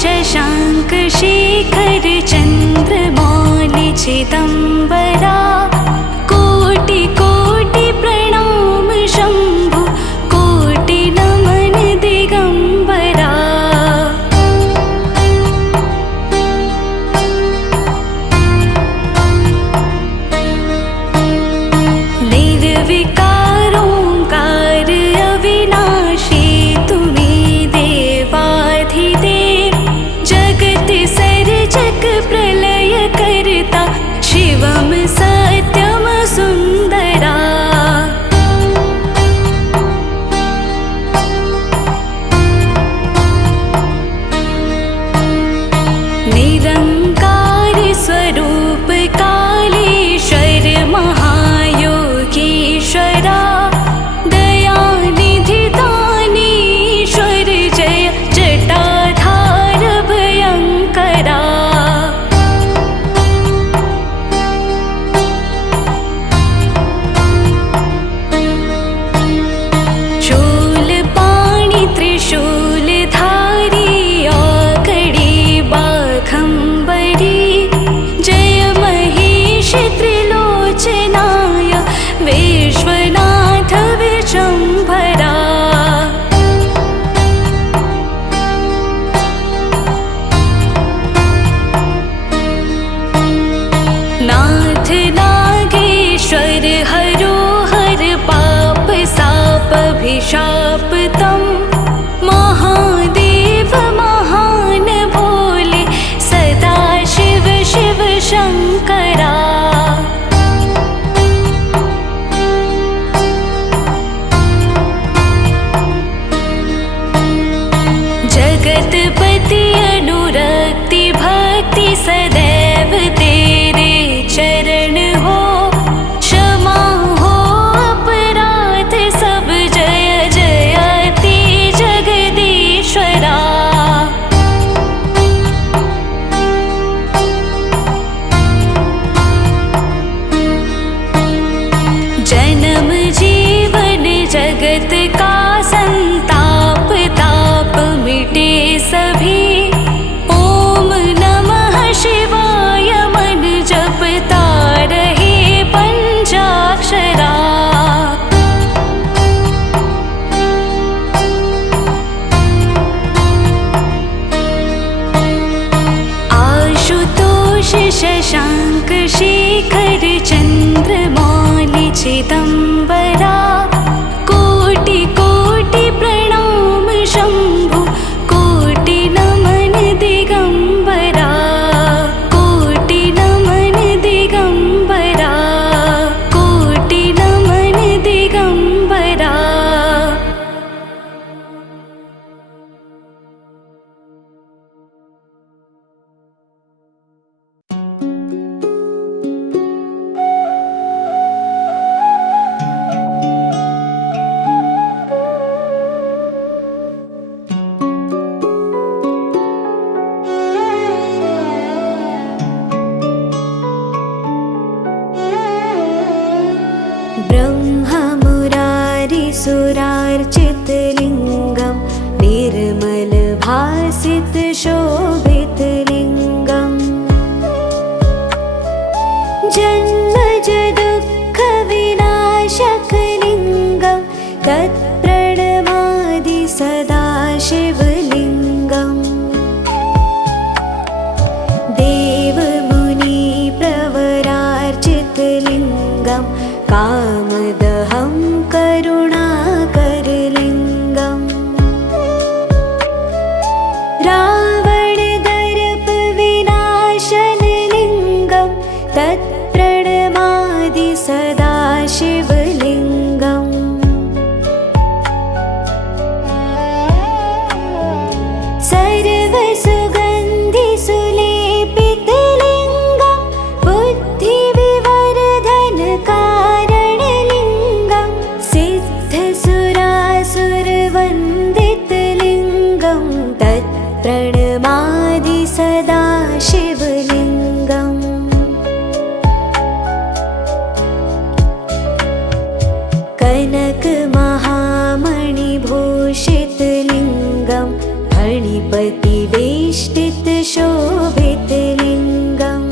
शशाङ्क शेखर चन्द्रमौलि चिदम्बरा कोटि कोटि प्रणाम शम्भु कोटि नमन दिगम्बरा। निर्विकारोऽङ्कार अविनाशी तुम्हें देवाधिदेव जगत सर्जक प्रलय करता शिवम सत्यम सुंदरा। निरंकार स्वरूप कालेश्वर महायोगीश्वरा दयानिधि दानीश्वर जय जटाधार भयंकरा। शूलपाणि त्रिशूलधारी आकड़ी बाघंबरी जय महेश त्रिलोचनाय विश्वनाथ विशंभरा। नाथ नागेश्वर हरो हर पाप साप अभिशाप तम महादेव महान भोले सदा शिव शिव शंकरा। जगतपति अनुरक्ति भक्ति सदैव तेरे चरण हो क्षमा हो अपराध सब जय जयति जगदीश्वरा। जन्म जीवन जगत का संताप ताप मिटे सभी ओम नमः शिवाय मन जपता रहे पंचाक्षरा। आशुतोष शशाङ्क शेखर चन्द्रमौलि चिदम्बरा कोटि कोटि प्रणाम शम्भु कोटि नमन दिगम्बरा। कोटि नमन दिगम्बरा कोटि नमन दिगम्बरा। ब्रह्ममुरारिसुरार्चितलिङ्गं निर्मलभासितशोभितलिङ्गम् जन्मजदुःखविनाशकलिङ्गं तत्प्रणमादि सदा शिवलिङ्गम्। देवमुनिप्रवरार्चितलिङ्गं कामदहं करुणाकरलिङ्गम् रावणदर्पविनाशनलिङ्गं तत्प्रणमादि सदा शिवलिङ्गम्। सर्वसुगन्धिसुलेपितलिङ्गं बुद्धिविवर्धनकारणलिङ्गं सिद्धसुरासुरवन्दितलिङ्गं तत्प्रणमादि सदा शिवलिङ्गम्। कनकमहामणिभूषितलिङ्गं फणिपतिवेश शोभितलिङ्गम्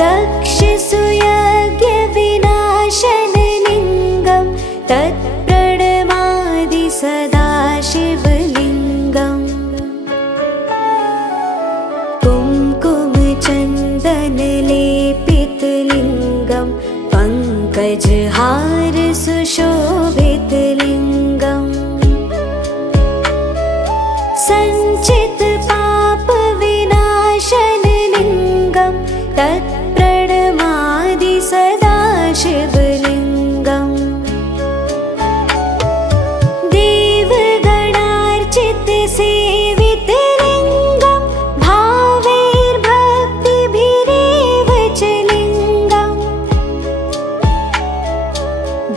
दक्षसुयज्ञविनाशनलिङ्गं तत्प्रणमादि सदा शिवलिङ्गम् कुङ्कुमचन्दनलेपितलिङ्गं पङ्कजहार सुशोभितलिङ्गम् सञ्चितपापविनाशनलिङ्गं तत्प्रणमादि सदा शिवलिङ्गम् देवगणार्चितसेवितलिङ्गं भावैर्भक्तिभिरेव च लिङ्गम्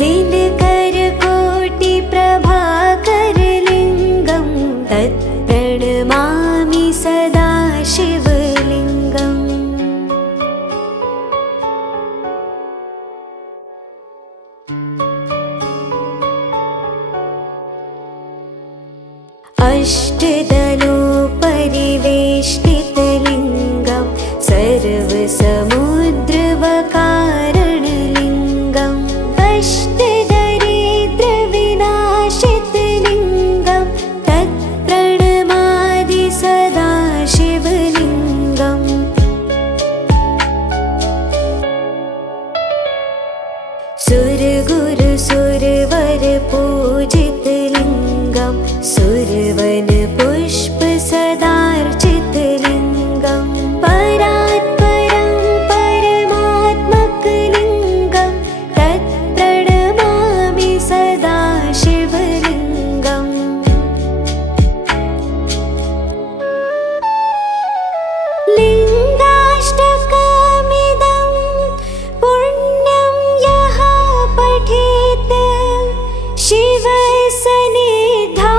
दिनकरकोटिप्रभाकरलिङ्गं तत्प्रणमामि सदा शिवलिङ्गम् अष्टदलोपरिवेष्टितलिङ्गं सर्वसमुद्रवकारणलिङ्गम् अष्टदरिद्रविनाशितलिङ्गं तत्प्रणमादि सदा शिवलिङ्गम् सुरगुरुसुरवरपूजितलिङ्गं सुरवनपुष्पसदार्चितलिङ्गं परात्परं परमात्मकलिङ्गं तत्प्रणमामि सदा शिवलिङ्गम् लिङ्गाष्टकमिदं पुण्यं यः पठेत् शिवसन्निधौ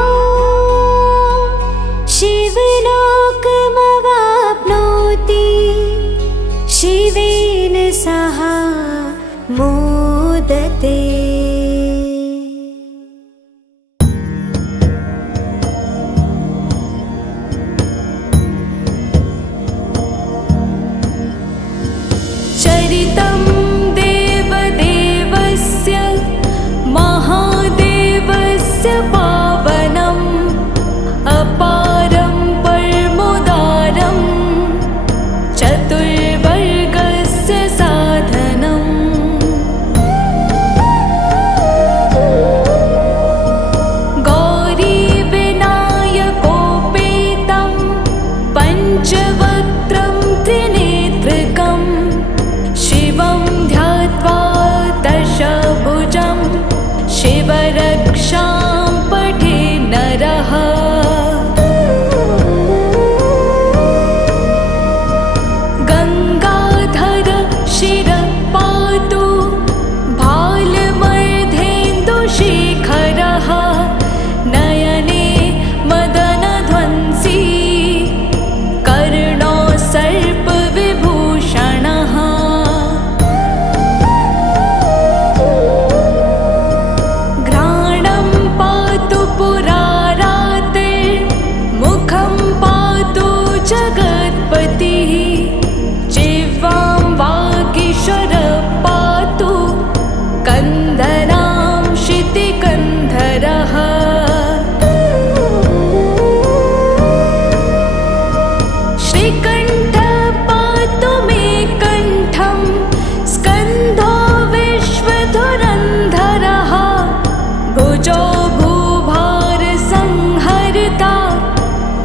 शिवलोकमवाप्नोति शिवेन सह मोदते। चरितं देवदेवस्य महादेवस्य पावनम् अपारं परमोदारं चतुर्वर्गस्य साधनम् गौरीविनायकोपेतं पञ्चवक्त्रं त्रिनेत्रकं शिवं ध्यात्वा दशभुजं शिवरक्षां पठे नरः गङ्गाधर शिरः पातु भालमर्धेन्दुशेखरः नयने मदनध्वंसी कर्णो सर्पविभूषणः घ्राणं पातु पुरारातिर्मुखं पातु जगत्पतिः जिह्वां वागीश्वरः पातु कन्दरां क्षितिकन्धरः श्रीकण्ठः पातु मे कण्ठं स्कन्धो विश्वधुरन्धरः भुजो भूभारसंहर्ता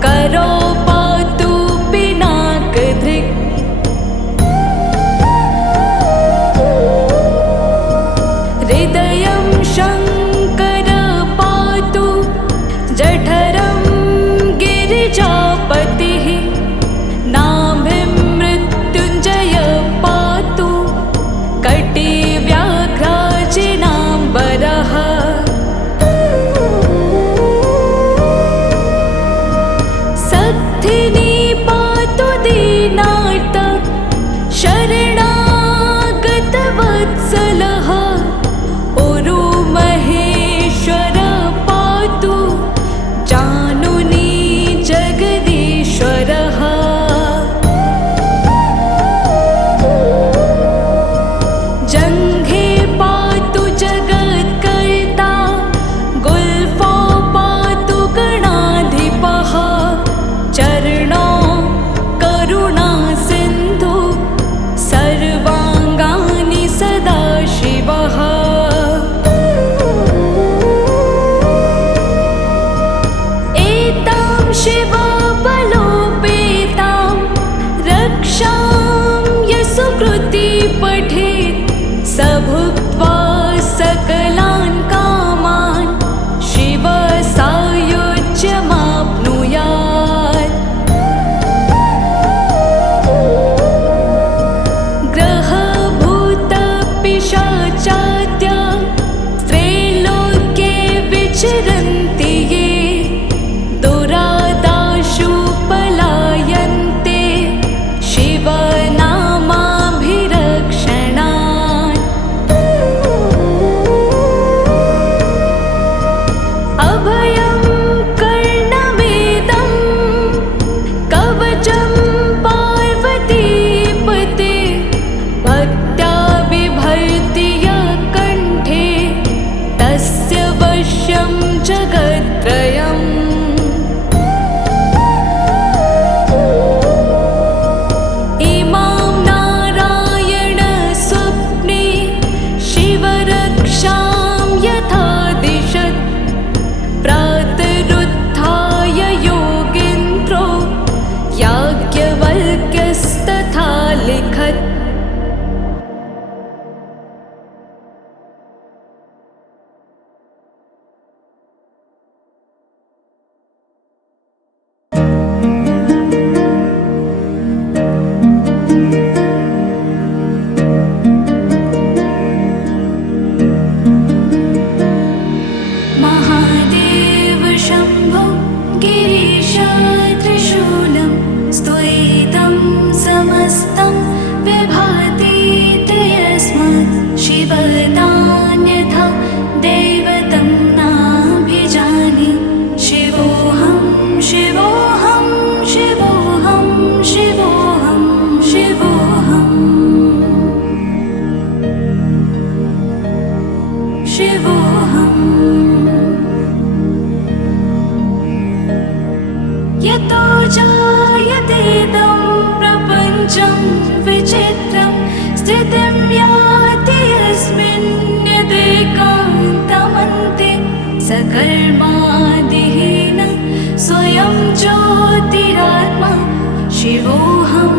करो पातु पिनाकधृक् हृदयं शङ्करः पातु जठरं गिरिजापतिः नाभिं मृत्युञ्जयः पातु कटिव्याघ्राजिनाम्बरः सक्थिनी पातु दीनार्त शरणागतवत्सलः उरुमहेश्वरः पातु जानुनी समस्तं विभातीति यस्मात् शिवदान्यथा दैवतं नाभिजाने शिवोऽहं शिवोऽहं शिवोऽहं शिवोऽहं शिवोऽहं शिवोऽहम् यतो जायतेदं प्रपञ्चं विचित्रं स्थितिं याति यस्मिन् यदेकान्तमन्ते सकर्मादिहीन स्वयं ज्योतिरात्मा शिवोऽहं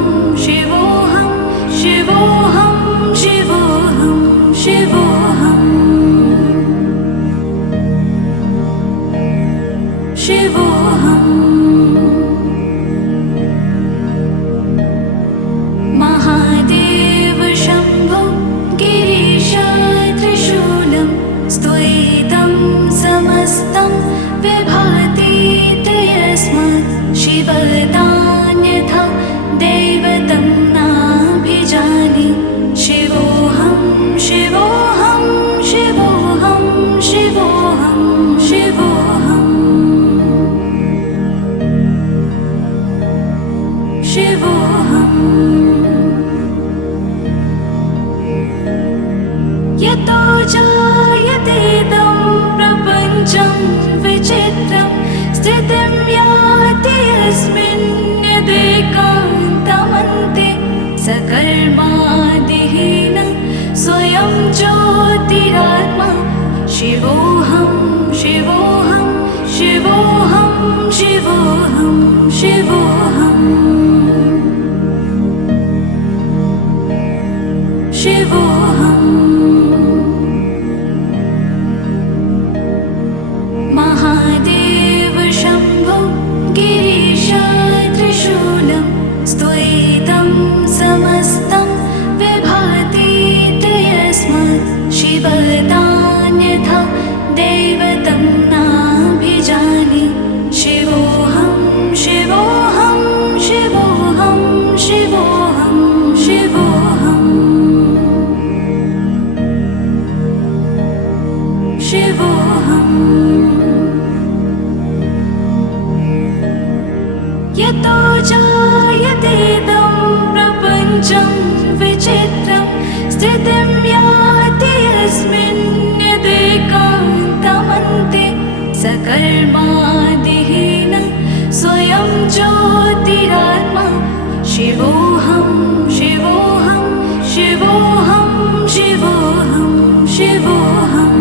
शिवोऽहं शिवोऽहं शिवोऽहं शिवोऽहम् शिवोऽहम् महादेव शम्भो गिरीश त्रिशूलं स्तुयितं समस्तं विभातीति यस्मात् शिवदान्यथा दैवतं नाभिजाने शिवोऽहं शिवोऽहं शिवोऽहं शिवोऽहं शिवोऽहम् शिवोऽहम् यतो जायतेदं प्रपञ्चं विचित्रं स्थितिं याति यस्मिन् यदेकान्तमन्ते सकर्मादिहीन स्वयं ज्योतिरात्मा शिवोऽहं शिवोऽहं शिवोऽहं शिवोऽहं शिवोऽहम् शिवोऽहम् महादेव शम्भो गिरीश त्रिशूलं स्तुयितं समस्तं विभातीति यस्मात् शिवदान्यथा दैवतं नाभिजाने शिवोऽहं शिवोऽहं शिवोऽहं शिवोऽहं शिवोऽहम् शिवोऽहम् यतो जायतेदं प्रपञ्चं विचित्रं स्थितिं याति यस्मिन् यदेकान्तमन्ते सकर्मादिहीन स्वयं ज्योतिरात्मा शिवोऽहं शिवोऽहं शिवोऽहं शिवोऽहं शिवोऽहम्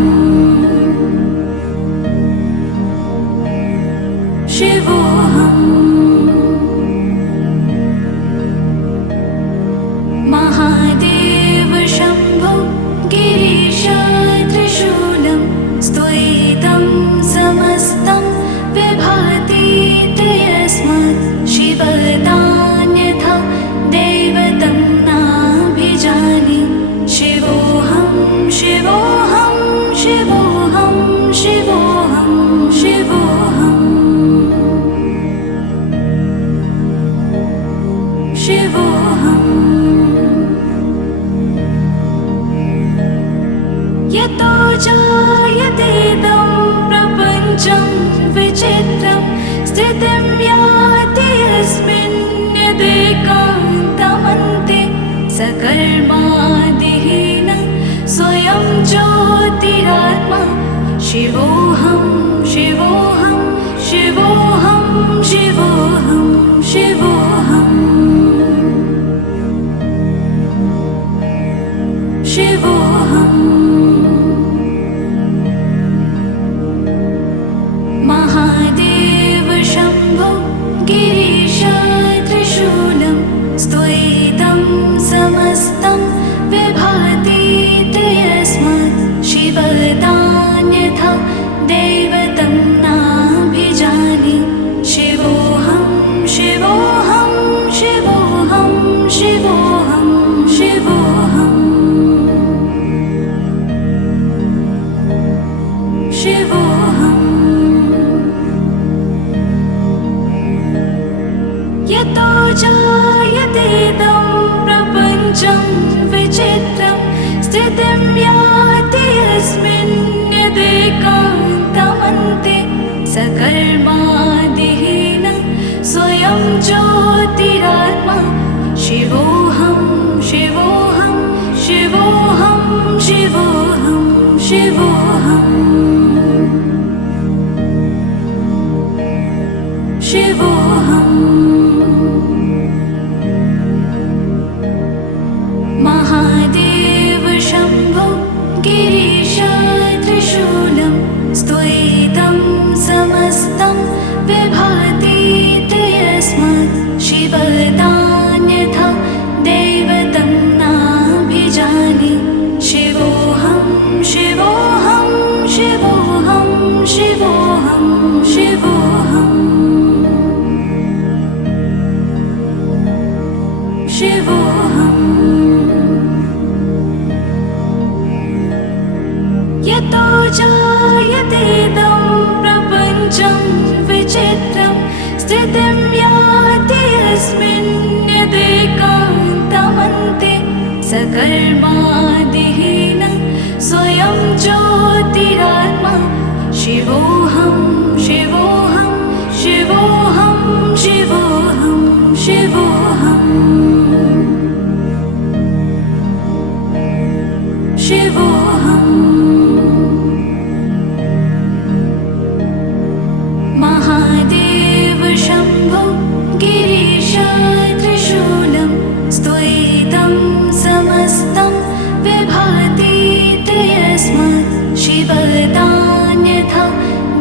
शिवोऽहम् महादेव शम्भो गिरीश त्रिशूलं स्तुयितं समस्तं विभातीति यस्मात् शिवदान्यथा दैवतं नाभिजाने शिवोऽहं शिवोऽहं शिवोऽहं शिवोऽहं शिवोऽहम् शिवोऽहम् यतो जायतेदं प्रपञ्चं विचित्रं स्थितिं याति यस्मिन् यदेकान्तमन्ते सकर्मादिहीन स्वयं ज्योतिरात्मा शिवोऽहं शिवोऽहं शिवोऽहं शिवोऽहं शिवोऽहम् शिवोऽहम् महादेव शम्भो गिरीश त्रिशूलं स्तुयितं समस्तं विभातीति यस्मात् शिवदान्यथा दैवतं नाभिजाने शिवोऽहं शिवोऽहं शिवोऽहं शिवोऽहं शिवोऽहम् शिवोऽहम् यतो जायतेदं प्रपञ्चं विचित्रं स्थितिं याति यस्मिन् यदेकान्तमन्ते सकर्मादिहीन स्वयं ज्योतिरात्मा शिवोऽहं शिवोऽहं शिवोऽहं शिवोऽहं शिवोऽहम् शिवोऽहम् महादेव शम्भो गिरीश त्रिशूलं स्तुयितं समस्तं विभाति यस्मात् शिवदान्यथा दैवतं नाभिजाने शिवोऽहं शिवोऽहं शिवोऽहं शिवोऽहं शिवोऽहम् शिवोऽहम् यतो जायतेदं प्रपञ्चं विचित्रं स्थितिं याति यस्मिन् यदेकान्तमन्ते सकर्मादिहीन स्वयं ज्योतिरात्मा शिवोऽहं शिवोऽहं शिवोऽहं शिवोऽहं शिवोऽहम् शिवोऽहम् महादेव शम्भो गिरीश त्रिशूलं स्तुयितं समस्तं विभाति यस्मात् शिवदान्यथा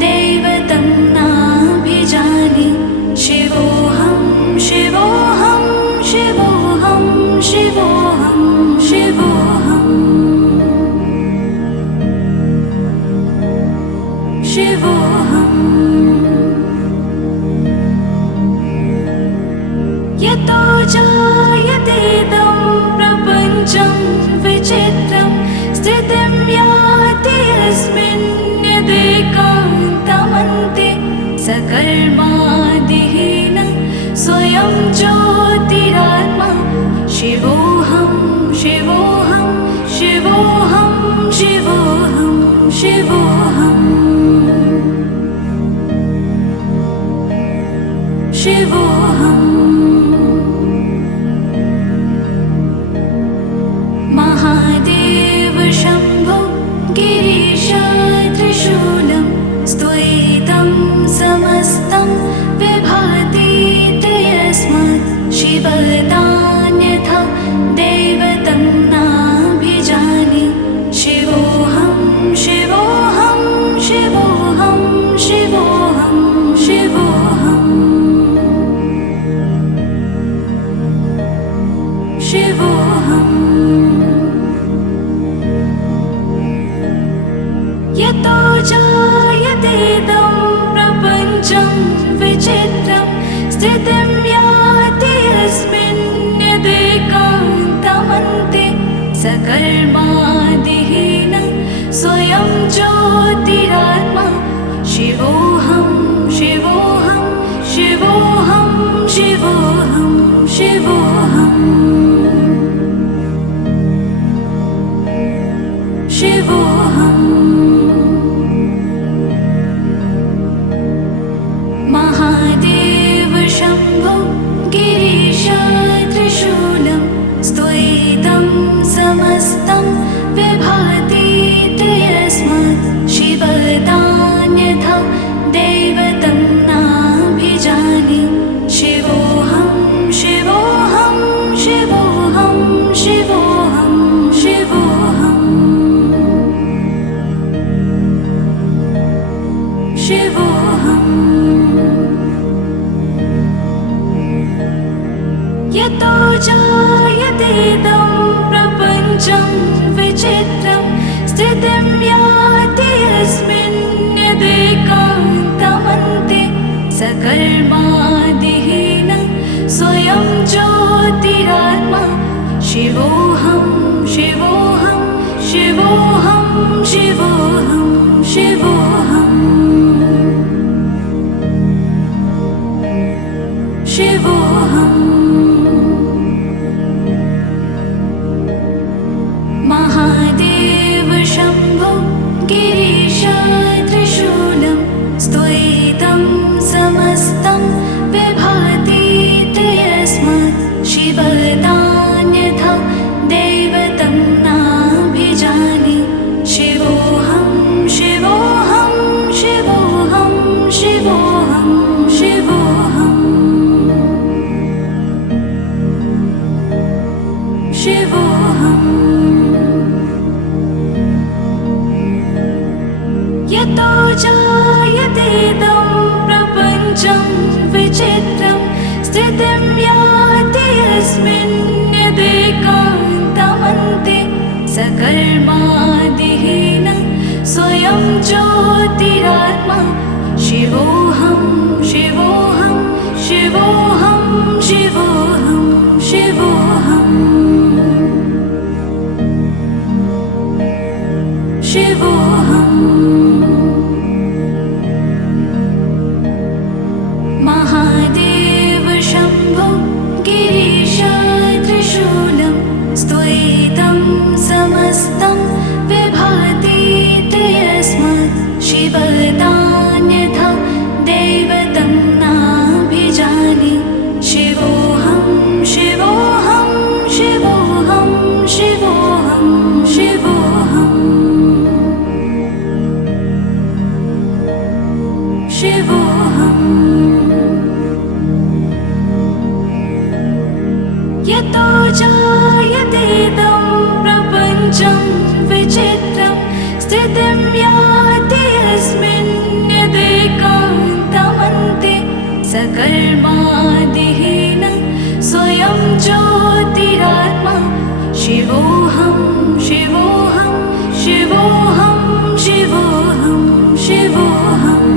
दैवतं नाभिजाने शिवोऽहं शिवोऽहं शिवोऽहं शिवोऽहं शिवोऽहम् शिवोऽहम् यतो जायतेदं प्रपञ्चं विचित्रं स्थितिं याति यस्मिन् यदेकान्तमन्ते सकर्मादिहीन स्वयं ज्योतिरात्मा शिवोऽहं शिवोऽहं शिवोऽहं शिवोऽहं शिवोऽहम् शिवोऽहम् महादेव शम्भो गिरीश त्रिशूलं स्तुयितं समस्तं विभाति यस्मात् शिवदान्यथा दैवतं नाभिजाने शिवोऽहं शिवोऽहं शिवोऽहं शिवोऽहं शिवोऽहम् शिवोऽहम् यतो जायतेदं प्रपञ्चं विचित्रं स्थितिं याति यस्मिन् यदेकान्तमन्ते सकर्मादिहीन स्वयं ज्योतिरात्मा शिवोऽहं शिवोऽहं शिवोऽहं शिवोऽहं शिवोऽहम् शिवोऽहम् महादेव शम्भो गिरीश त्रिशूलं स्तुयितं समस्तं विभाति यस्मात् शिवदान्यथा दैवतं नाभिजाने शिवोऽहं शिवोऽहं शिवोऽहं शिवोऽहं शिवोऽहम् शिवोऽहम् यतो जायतेदं प्रपञ्चं विचित्रं स्थितिं याति यस्मिन् यदेकान्तमन्ते सकर्मादिहीन स्वयं ज्योतिरात्मा शिवोऽहं शिवोऽहं शिवोऽहं शिवोऽहं शिवोऽहम् शिवोऽहम् द्वैतं समस्तं विभातीति यस्मात् शिवदान्यथा दैवतं नाभिजाने शिवोऽहं शिवोऽहं शिवोऽहं शिवोऽहं शिवोऽहं शिवोऽहम् यतो जायतेदं प्रपञ्चं विचित्रं स्थितिं याति यस्मिन् यदेकान्तमन्ते सकर्मादिहीनं स्वयं ज्योतिरात्मा शिवोऽहं शिवोऽहं शिवोऽहं शिवोऽहं शिवोऽहम् शिवोऽहम् महादेव शम्भो गिरीश त्रिशूलं स्त्वैतं समस्तं विभातीति यस्मात् शिवदान्यथा दैवतं नाभिजाने शिवोऽहं शिवोऽहं शिवोऽहं शिवोऽहं शिवोऽहम् शिवोऽहम् यतो जायतेदं प्रपञ्चं विचित्रं स्थितिं याति यस्मिन् यदेकान्तमन्ते सकर्मादिहीनं स्वयं ज्योतिरात्मा शिवोऽहं शिवोऽहं शिवोऽहं शिवोऽहं शिवोऽहम्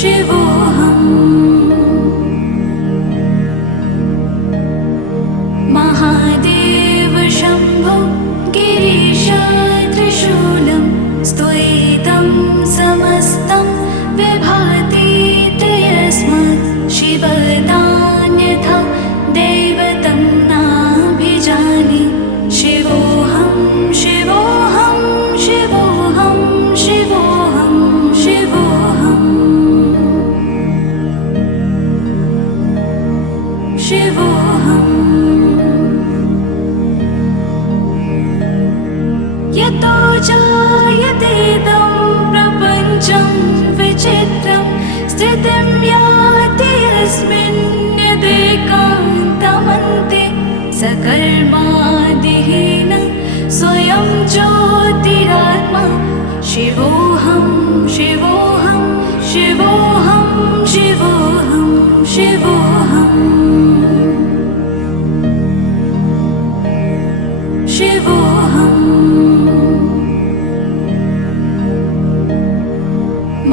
शिवोऽहम् महादेव शम्भो गिरीश त्रिशूलं स्त्वैतं समस्तं विभातीति यस्मात् शिवदान्यथा दैवतं नाभिजाने शिवोऽहं शिवोऽहं शिवोऽहं शिवोऽहं शिवोऽहम् शिवोऽहम् यतो जायतेदं प्रपञ्चं विचित्रं स्थितिं याति यस्मिन् यदेकान्तमन्ते सकर्मादिहीनं स्वयं ज्योतिरात्मा शिवोऽहं शिवोऽहं शिवोऽहं शिवोऽहं शिवोऽहम् शिवोऽहम्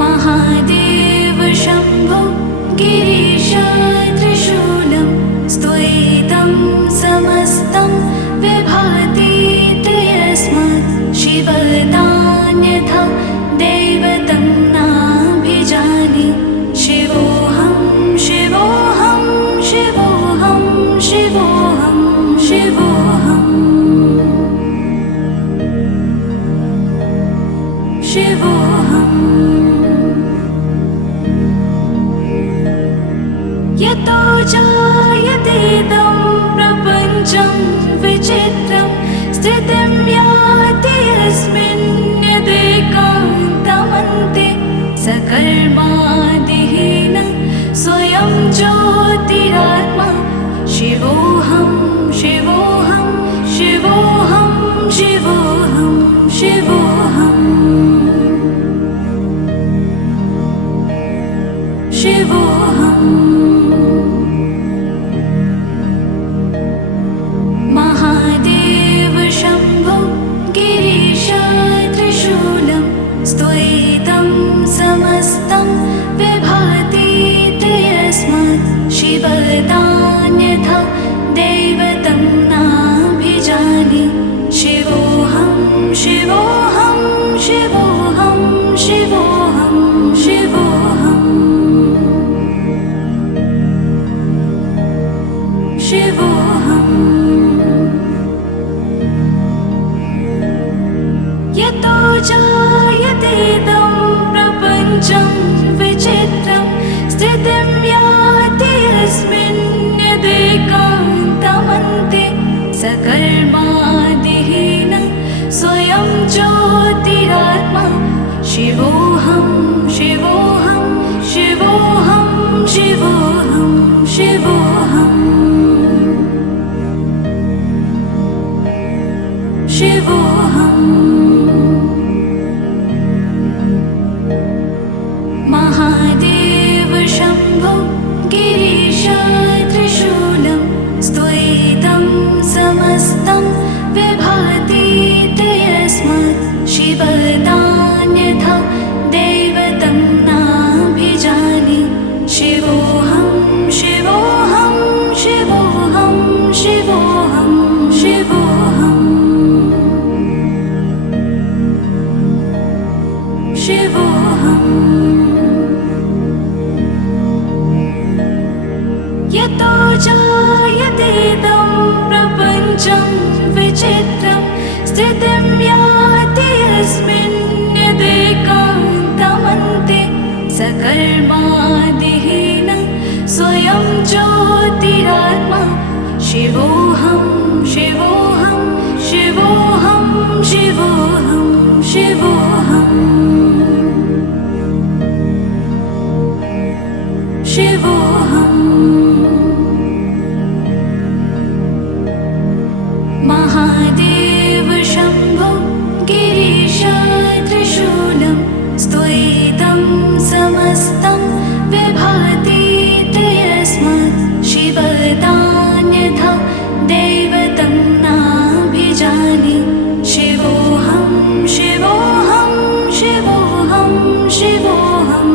महादेव शम्भो गिरीश त्रिशूलं स्त्वैतं समस्तं विभातीति यस्मात् शिवदान्यथा दैवतं नाभिजाने शिवोऽहं शिवोऽहं शिवोऽहं शिवोऽहं शिवोऽहम् शिवोऽहम् यतो जायतेदं प्रपञ्चं विचित्रं स्थितिं याति यस्मिन् यदेकान्तमन्ते सकर्मादिहीनं स्वयं ज्योतिरात्मा शिवोऽहं शिवोऽहं शिवोऽहं शिवोऽहं शिवोऽहम् शिवोऽहम् महादेव शम्भो गिरीश त्रिशूलं स्त्वैतं समस्तं विभातीति यस्मात् शिवदान्यथा दैवतं नाभिजाने शिवोऽहं शिवोऽहं शिवोऽहं शिवोऽहं शिवोऽहम् शिवोऽहम् यतो जाय स्थितिं याति यस्मिन् यदेकान्तमन्ते सकर्मादिहीन स्वयं ज्योतिरात्मा शिवोऽहं शिवोऽहं शिवोऽहं शिवोऽहं शिवोऽहं शिवोऽहम् महादेव शम्भो गिरीश त्रिशूलं स्तुयितं समस्तं विभाति ते यस्मात् शिवदान्यथा दैवतं नाभिजाने शिवोऽहं शिवोऽहं शिवोऽहं शिवोऽहं शिवोऽहम् शिवोऽहम् यतो जायतेदं प्रपञ्चं विचित्रं स्थितिं याति यस्मिन् यदेकान्तमन्ते सकर्मादिहीन स्वयं ज्योतिरात्मा शिवोऽहं शिवोऽहं शिवोऽहं शिवोऽहं शिवोऽहम् शिवोऽहम् महादेव शम्भो गिरीश त्रिशूलं स्तुयितं समस्तं विभाति ते यस्मात् शिवदान्यथा दैवतं नाभिजाने शिवोऽहं शिवोऽहं शिवोऽहं शिवोऽहं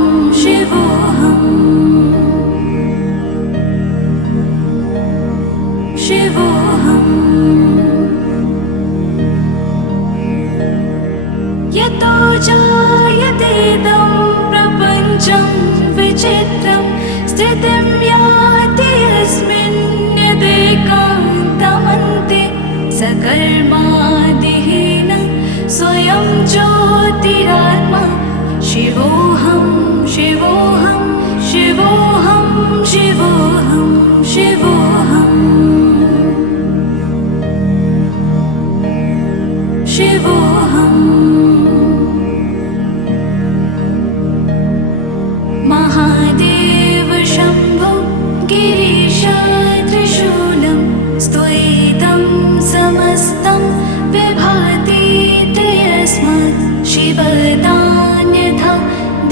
शिवोऽहम् शिवोऽहम् यतो जायतेदं प्रपञ्चं विचित्रं स्थितिं याति यस्मिन् यदेकान्तमन्ते सकर्मादिहीन स्वयं ज्योतिरात्मा शिवोऽहं शिवोऽहं शिवोऽहं शिवोऽहं शिवोऽहम् शिवोऽहम् महादेव शम्भो गिरीश त्रिशूलं स्तुयितं समस्तं विभाति ते यस्मात् शिवदान्यथा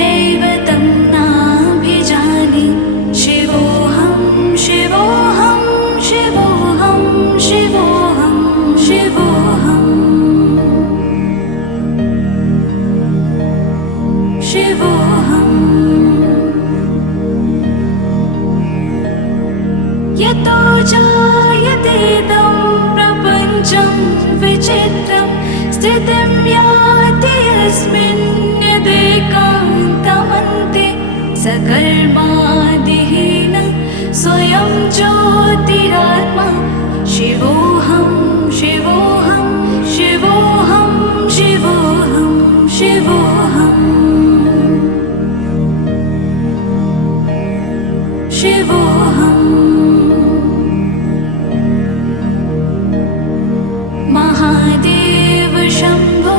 दैवतं नाभिजाने शिवोऽहं शिवोऽहं शिवोऽहं शिवोऽहं शिवोऽहम् शिवोऽहम् यतो जायतेदं प्रपञ्चं विचित्रं स्थितिं याति यस्मिन् यदेकान्तमन्ते सकर्मादिहीन स्वयं ज्योतिरात्मा शिवोऽहं शिवोऽहं शिवोऽहं शिवोऽहं शिवोऽहम् शिवोऽहम् महादेव शम्भो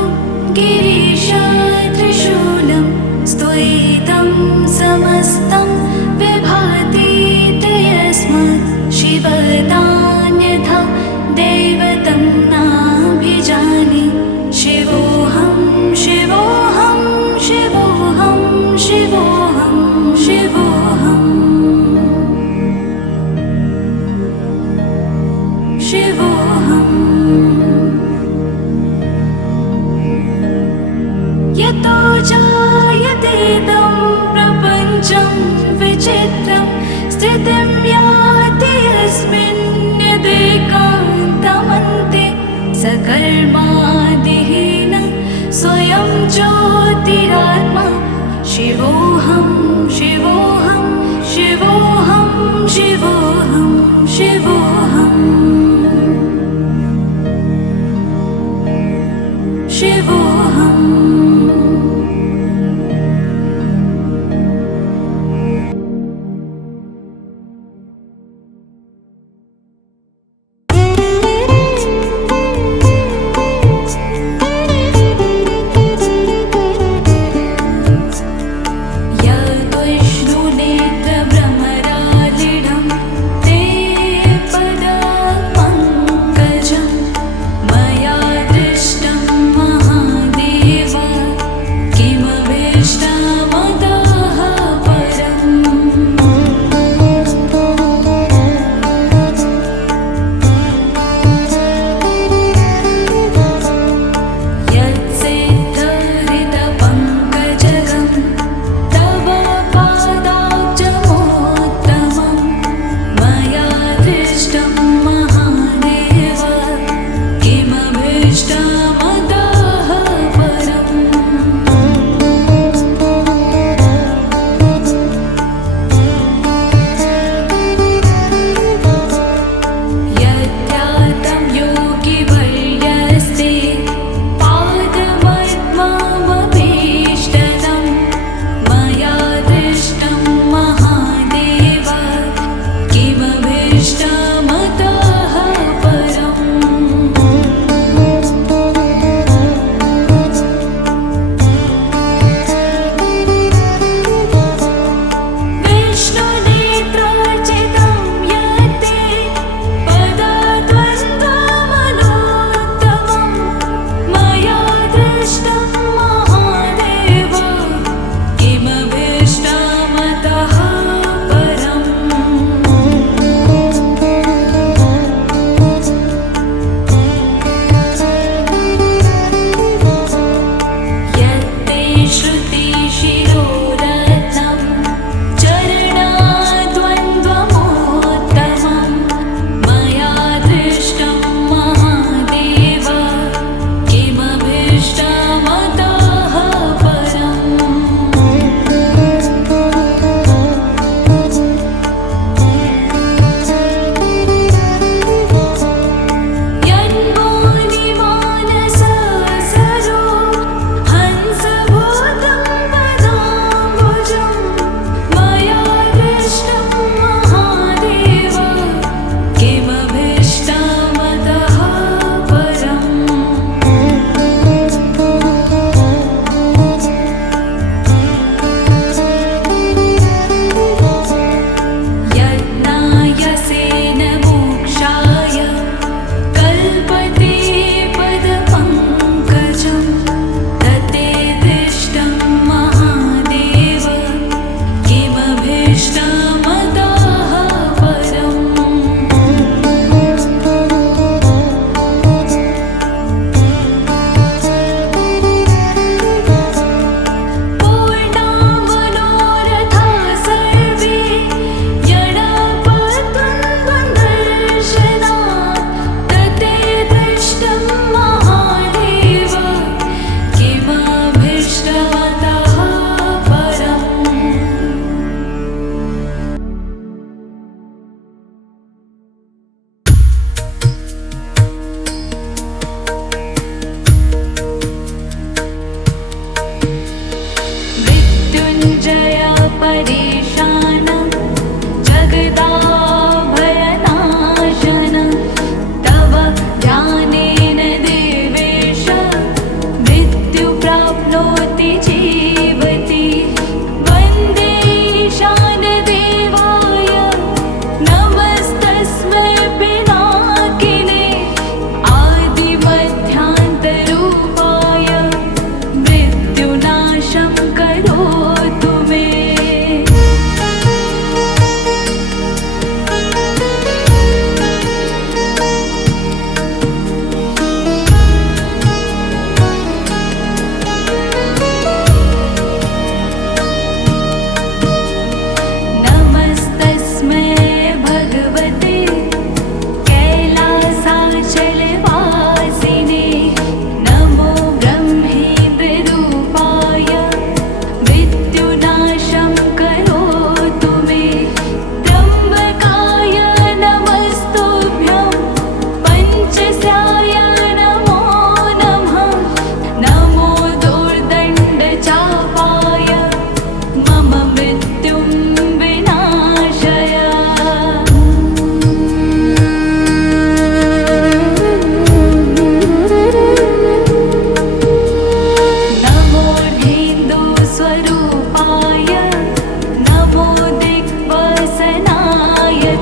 गिरीश त्रिशूलं स्तुयितं समस्तं विभाति ते यस्मात् शिवदान्यथा दैवतं नाभिजाने शिवोऽहं शिवोऽहं शिवोऽहं शिवोऽहं शिवोऽहम् शिवोऽहम् यतो जायतेदं प्रपञ्चं विचित्रं स्थितिं याति यस्मिन् यदेकान्तमन्ते सकर्मादिहीन स्वयं ज्योतिरात्मा शिवोऽहं शिवोऽहं शिवोऽहं शिवोऽहं शिवोऽहम् शिवोऽहम्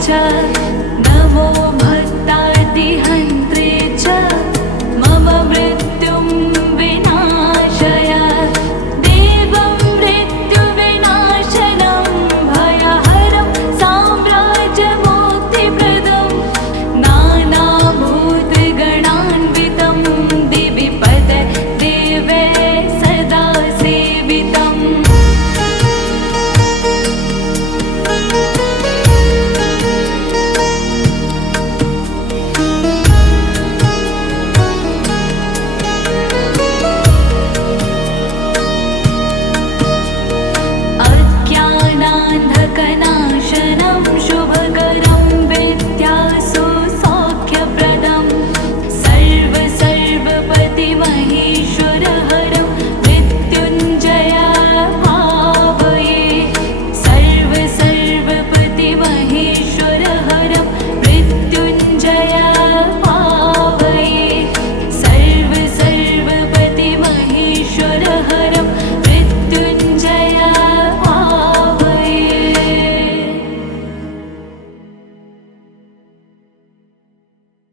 च नमो भक्तादिहन्त्रे च मम मृत्युं विनाशय देवं मृत्युविनाशनं भयहरं साम्राज्यमुक्तिप्रदं नानाभूतगणान्वितं दिवि पते देवे सदा सेवितम् अज्ञानान्धकनाशनं शुभकरं विद्यासु सौख्यप्रदं सर्वपतिमहि